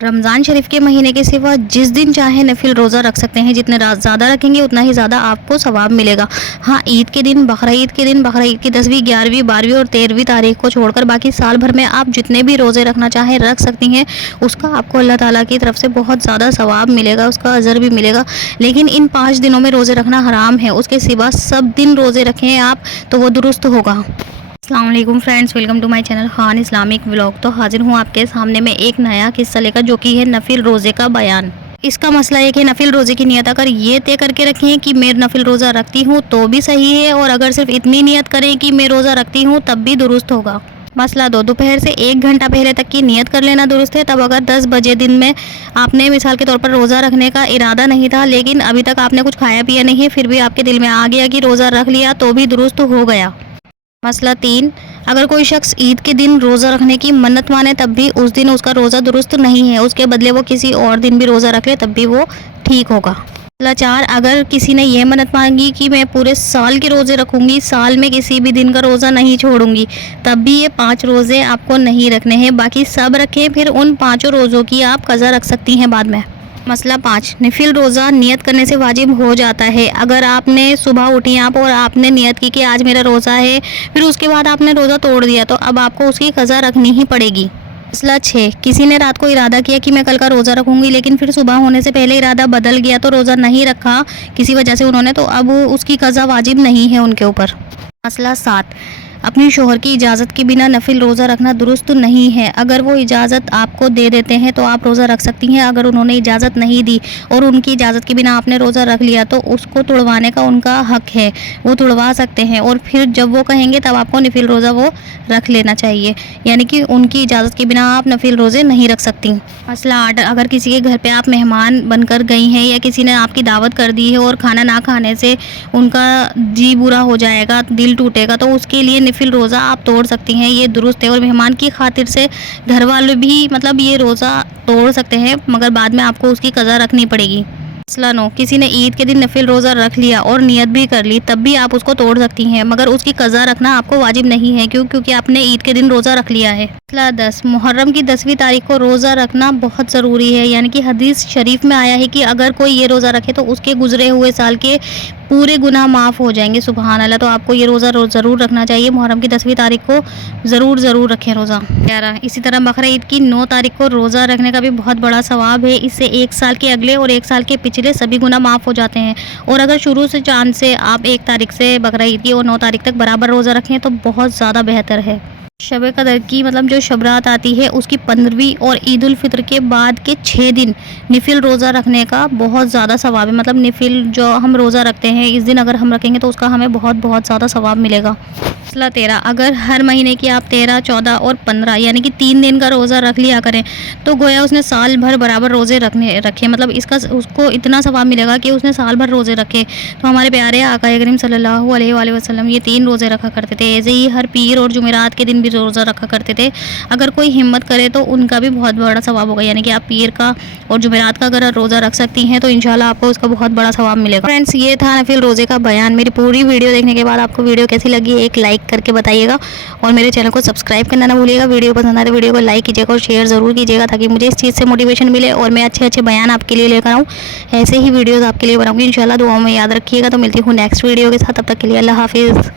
रमज़ान शरीफ के महीने के सिवा जिस दिन चाहे नफिल रोज़ा रख सकते हैं। जितने ज़्यादा रखेंगे उतना ही ज़्यादा आपको सवाब मिलेगा। हाँ, ईद के दिन, बकरा ईद के दिन, बकरा ईद की 10वीं, 11वीं, 12वीं और 13वीं तारीख को छोड़कर बाकी साल भर में आप जितने भी रोज़े रखना चाहें रख सकती हैं। उसका आपको अल्लाह ताला की तरफ से बहुत ज़्यादा सवाब मिलेगा, उसका अजर भी मिलेगा। लेकिन इन 5 दिनों में रोज़े रखना हराम है। उसके सिवा सब दिन रोज़े रखें आप तो वो दुरुस्त होगा। अस्सलाम वालेकुम friends, welcome to my channel Khan Islamic vlog. तो हाजिर हूँ आपके सामने में एक नया किस्सा लेकर, जो कि है नफिल रोज़े का बयान। इसका मसला है कि नफिल रोज़े की नियत अगर ये तय करके रखें कि मैं नफिल रोज़ा रखती हूँ तो भी सही है, और अगर सिर्फ इतनी नियत करें कि मैं रोज़ा रखती हूँ तब भी दुरुस्त होगा। मसला दोपहर से 1 घंटा पहले तक की नियत कर लेना दुरुस्त है। तब अगर 10 बजे दिन में आपने मिसाल के तौर पर रोज़ा रखने का इरादा नहीं था, लेकिन अभी तक आपने कुछ खाया पिया नहीं है, फिर भी आपके दिल में आ गया कि रोज़ा रख लिया तो भी दुरुस्त हो गया। मसला 3, अगर कोई शख्स ईद के दिन रोज़ा रखने की मन्नत माने तब भी उस दिन उसका रोज़ा दुरुस्त नहीं है, उसके बदले वो किसी और दिन भी रोज़ा रख ले तब भी वो ठीक होगा। मसला 4, अगर किसी ने यह मन्नत मांगी कि मैं पूरे साल के रोज़े रखूँगी, साल में किसी भी दिन का रोज़ा नहीं छोड़ूंगी, तब भी ये 5 रोज़े आपको नहीं रखने हैं, बाकी सब रखें। फिर उन 5 रोज़ों की आप कज़ा रख सकती हैं बाद में। मसला 5, नफिल रोज़ा नियत करने से वाजिब हो जाता है। अगर आपने सुबह उठी आप और आपने नियत की कि आज मेरा रोज़ा है, फिर उसके बाद आपने रोज़ा तोड़ दिया तो अब आपको उसकी कज़ा रखनी ही पड़ेगी। मसला 6, किसी ने रात को इरादा किया कि मैं कल का रोज़ा रखूँगी, लेकिन फिर सुबह होने से पहले इरादा बदल गया तो रोज़ा नहीं रखा किसी वजह से उन्होंने, तो अब उसकी कज़ा वाजिब नहीं है उनके ऊपर। मसला 7, अपनी शोहर की इजाज़त के बिना नफिल रोज़ा रखना दुरुस्त नहीं है। अगर वो इजाज़त आपको दे देते हैं तो आप रोज़ा रख सकती हैं। अगर उन्होंने इजाज़त नहीं दी और उनकी इजाज़त के बिना आपने रोज़ा रख लिया तो उसको तुड़वाने का उनका हक़ है, वो तुड़वा सकते हैं, और फिर जब वो कहेंगे तब आपको नफिल रोज़ा वो रख लेना चाहिए, यानी कि उनकी इजाज़त के बिना आप नफिल रोज़े नहीं रख सकती। मसला 8, अगर किसी के घर पे आप मेहमान बनकर गई हैं या किसी ने आपकी दावत कर दी है और खाना ना खाने से उनका जी बुरा हो जाएगा, दिल टूटेगा, तो उसके लिए नफिल रोज़ा आप तोड़ सकती हैं, ये दुरुस्त है। और मेहमान की खातिर से घर वाले भी मतलब ये रोज़ा तोड़ सकते हैं, मगर बाद में आपको उसकी कज़ा रखनी पड़ेगी। मसला 9, किसी ने ईद के दिन नफिल रोज़ा रख लिया और नियत भी कर ली, तब भी आप उसको तोड़ सकती हैं, मगर उसकी कज़ा रखना आपको वाजिब नहीं है, क्योंकि आपने ईद के दिन रोज़ा रख लिया है। मसला 10, मुहर्रम की 10वीं तारीख को रोज़ा रखना बहुत ज़रूरी है, यानी कि हदीस शरीफ में आया है कि अगर कोई ये रोज़ा रखे तो उसके गुजरे हुए साल के पूरे गुनाह माफ़ हो जाएंगे। सुबहान अल्लाह। तो आपको ये रोज़ा ज़रूर रखना चाहिए। मुहर्रम की 10वीं तारीख को ज़रूर रखें रोज़ा। 11, इसी तरह बकरा ईद की 9 तारीख को रोज़ा रखने का भी बहुत बड़ा सवाब है। इससे 1 साल के अगले और 1 साल के पिछले सभी गुनाह माफ़ हो जाते हैं। और अगर शुरू से चाँद से आप 1 तारीख से बकरा ईद की और 9 तारीख तक बराबर रोज़ा रखें तो बहुत ज़्यादा बेहतर है। शब कदर की मतलब जो शब रात आती है उसकी 15वीं और ईद उल फितर के बाद के 6 दिन नफिल रोज़ा रखने का बहुत ज़्यादा सवाब है। मतलब नफिल जो हम रोज़ा रखते हैं इस दिन अगर हम रखेंगे तो उसका हमें बहुत ज़्यादा सवाब मिलेगा। मसला 13, अगर हर महीने की आप 13, 14 और 15 यानी कि 3 दिन का रोज़ा रख लिया करें तो गोया उसने साल भर बराबर रोज़े रखे, मतलब इसका उसको इतना सवाब मिलेगा कि उसने साल भर रोज़े रखे। तो हमारे प्यारे आका करीम सल्लल्लाहु अलैहि वसल्लम ये 3 रोज़े रखा करते थे। ऐसे ही हर पीर और जुमेरात के दिन भी रोज़ा रखा करते थे। अगर कोई हिम्मत करे तो उनका भी बहुत बड़ा सवाब होगा, यानी कि आप पीर का और जुमेरात का अगर रोज़ा रख सकती हैं तो इंशाल्लाह आपको उसका बहुत बड़ा सवाब मिलेगा। फ्रेंड्स, ये था नफिल रोज़े का बयान। मेरी पूरी वीडियो देखने के बाद आपको वीडियो कैसी लगी एक लाइक करके बताइएगा, और मेरे चैनल को सब्सक्राइब करना ना भूलिएगा। वीडियो पसंद आए तो वीडियो को लाइक कीजिएगा और शेयर ज़रूर कीजिएगा, ताकि मुझे इस चीज़ से मोटिवेशन मिले और मैं अच्छे बयान आपके लिए लेकर आऊँ। ऐसे ही वीडियोज़ आपके लिए बनाऊँगी इंशाल्लाह। दुआओं में याद रखिएगा। तो मिलती हूँ नेक्स्ट वीडियो के साथ, तब तक के लिए अल्लाह हाफिज़।